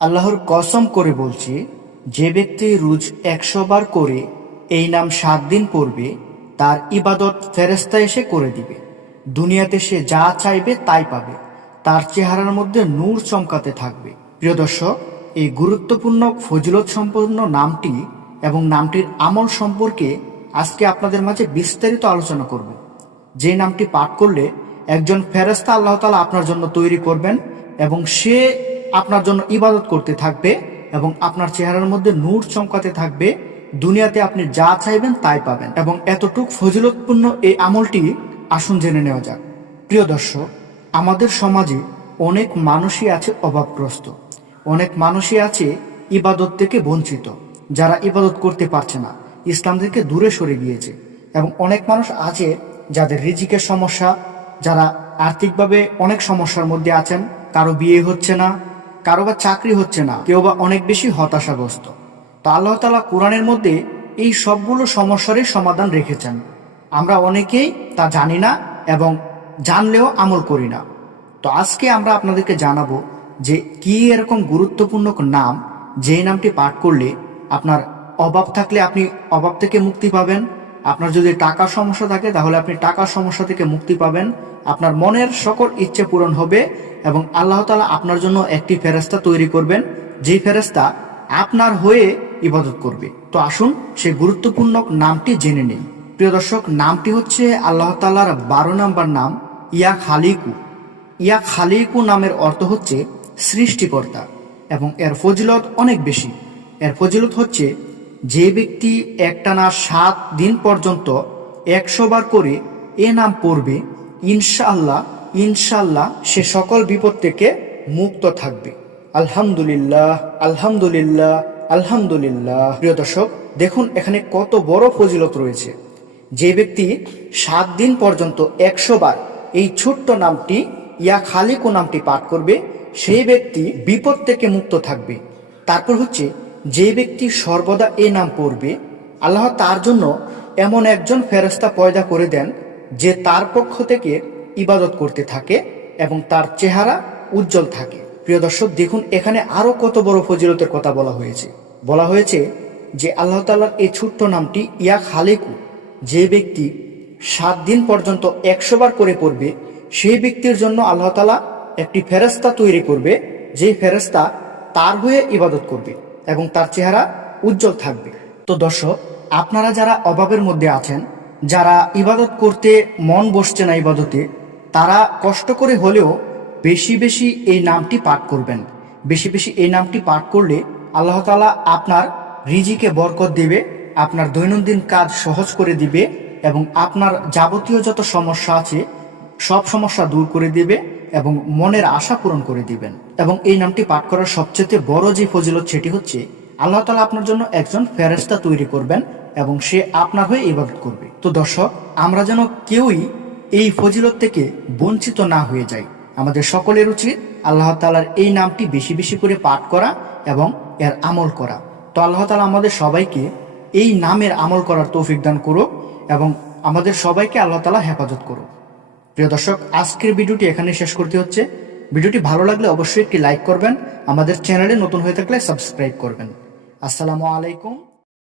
আল্লাহর কসম করে বলছি, যে ব্যক্তি রোজ একশো বার করে এই নাম সাত দিন পড়বে, তার ইবাদত ফেরেস্তা এসে করে দিবে। দুনিয়াতে সে যা চাইবে তাই পাবে। তার চেহারার মধ্যে নূর চমকাতে থাকবে। প্রিয় দর্শক, এই গুরুত্বপূর্ণ ফজিলত সম্পন্ন নামটি এবং নামটির আমল সম্পর্কে আজকে আপনাদের মাঝে বিস্তারিত আলোচনা করব। যে নামটি পাঠ করলে একজন ফেরেস্তা আল্লাহ তালা আপনার জন্য তৈরি করবেন এবং সে আপনার জন্য ইবাদত করতে থাকবে এবং আপনার চেহারার মধ্যে নূর চমকাতে থাকবে। দুনিয়াতে আপনি যা চাইবেন তাই পাবেন। এবং এতটুক ফজিলতপূর্ণ এই আমলটি আসুন জেনে নেওয়া যাক। প্রিয় দর্শক, আমাদের সমাজে অনেক মানুষই আছে অভাবগ্রস্ত। অনেক মানুষই আছে ইবাদত থেকে বঞ্চিত, যারা ইবাদত করতে পারছে না, ইসলাম থেকে দূরে সরে গিয়েছে। এবং অনেক মানুষ আছে যাদের রিজিকের সমস্যা, যারা আর্থিকভাবে অনেক সমস্যার মধ্যে আছেন, কারও বিয়ে হচ্ছে না কারও বা চাকরি হচ্ছে না, কেউ বা অনেক বেশি হতাশাগ্রস্ত। তো আল্লাহ তালা কোরআনের মধ্যে এই সবগুলো সমস্যারই সমাধান রেখেছেন। আমরা অনেকেই তা জানি না এবং জানলেও আমল করি না। তো আজকে আমরা আপনাদেরকে জানাব যে কি এরকম গুরুত্বপূর্ণ নাম যেই নামটি পাঠ করলে আপনার অভাব থাকলে আপনি অভাব থেকে মুক্তি পাবেন। আপনার যদি টাকার সমস্যা থাকে তাহলে আপনি টাকার সমস্যা থেকে মুক্তি পাবেন। আপনার মনের সকল ইচ্ছে পূরণ হবে এবং আল্লাহ তালা আপনার জন্য একটি ফেরেস্তা তৈরি করবেন, যেই ফেরেস্তা আপনার হয়ে ইবাদত করবে। তো আসুন সে গুরুত্বপূর্ণ নামটি জেনে নিন প্রিয় দর্শক, নামটি হচ্ছে আল্লাহ তালার বারো নাম্বার নাম, ইয়া খালিকু। ইয়া খালিকু নামের অর্থ হচ্ছে সৃষ্টিকর্তা এবং এর ফজিলত অনেক বেশি। এর ফজিলত হচ্ছে যে ব্যক্তি একটানা সাত দিন পর্যন্ত একশো বার করে এ নাম পড়বে ইনশাআল্লাহ ইনশাআল্লাহ সে সকল বিপদ থেকে মুক্ত থাকবে। আলহামদুলিল্লাহ আলহামদুলিল্লাহ আলহামদুলিল্লাহ। প্রিয় দর্শক, দেখুন এখানে কত বড় ফজিলত রয়েছে। যে ব্যক্তি সাত দিন পর্যন্ত একশো বার এই ছোট্ট নামটি, ইয়া খালিকু নামটি পাঠ করবে, সেই ব্যক্তি বিপদ থেকে মুক্ত থাকবে। তারপর হচ্ছে, যে ব্যক্তি সর্বদা এ নাম পড়বে, আল্লাহ তার জন্য এমন একজন ফেরস্তা পয়দা করে দেন যে তার পক্ষ থেকে ইবাদত করতে থাকে এবং তার চেহারা উজ্জ্বল থাকে। প্রিয় দর্শক, দেখুন, এখানে আরও কত বড় ফজিলতের কথা বলা হয়েছে। বলা হয়েছে যে আল্লাহ তাল্লার এই ছোট্ট নামটি ইয়া খালেকু। যে ব্যক্তি সাত দিন পর্যন্ত একশো বার করে পড়বে, সেই ব্যক্তির জন্য আল্লাহ তালা একটি ফেরস্তা তৈরি করবে যে ফেরস্তা তার হয়ে ইবাদত করবে এবং তার চেহারা উজ্জ্বল থাকবে। তো দর্শক, আপনারা যারা অভাবের মধ্যে আছেন যারা ইবাদত করতে মন বসছে না ইবাদতে, তারা কষ্ট করে হলেও বেশি বেশি এই নামটি পাঠ করবেন। বেশি বেশি এই নামটি পাঠ করলে আল্লাহ তালা আপনার রিজিকে বরকত দেবে, আপনার দৈনন্দিন কাজ সহজ করে দিবে এবং আপনার যাবতীয় যত সমস্যা আছে, সব সমস্যা দূর করে দিবে এবং মনের আশা পূরণ করে দিবেন। এবং এই নামটি পাঠ করার সবচেয়ে বড় যে ফজিলত সেটি হচ্ছে, আল্লাহ তালা আপনার জন্য একজন ফেরেস্তা তৈরি করবেন এবং সে আপনার হয়ে ইবাদত করবে। তো দর্শক আমরা যেন কেউই এই ফজিলত থেকে বঞ্চিত না হয়ে যাই। আমাদের সকলের উচিত আল্লাহ তালার এই নামটি বেশি বেশি করে পাঠ করা এবং এর আমল করা। তো আল্লাহ তালা আমাদের সবাইকে এই নামের আমল করার তৌফিক দান করুক এবং আমাদের সবাইকে আল্লাহ তালা হেফাজত করুক। প্রিয় দর্শক, আজকের ভিডিওটি এখানে শেষ করতে হচ্ছে। ভিডিওটি ভালো লাগলে অবশ্যই একটি লাইক করবেন। আমাদের চ্যানেলে নতুন হয়ে থাকলে সাবস্ক্রাইব করবেন। আসসালামু আলাইকুম।